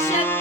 Teşekkür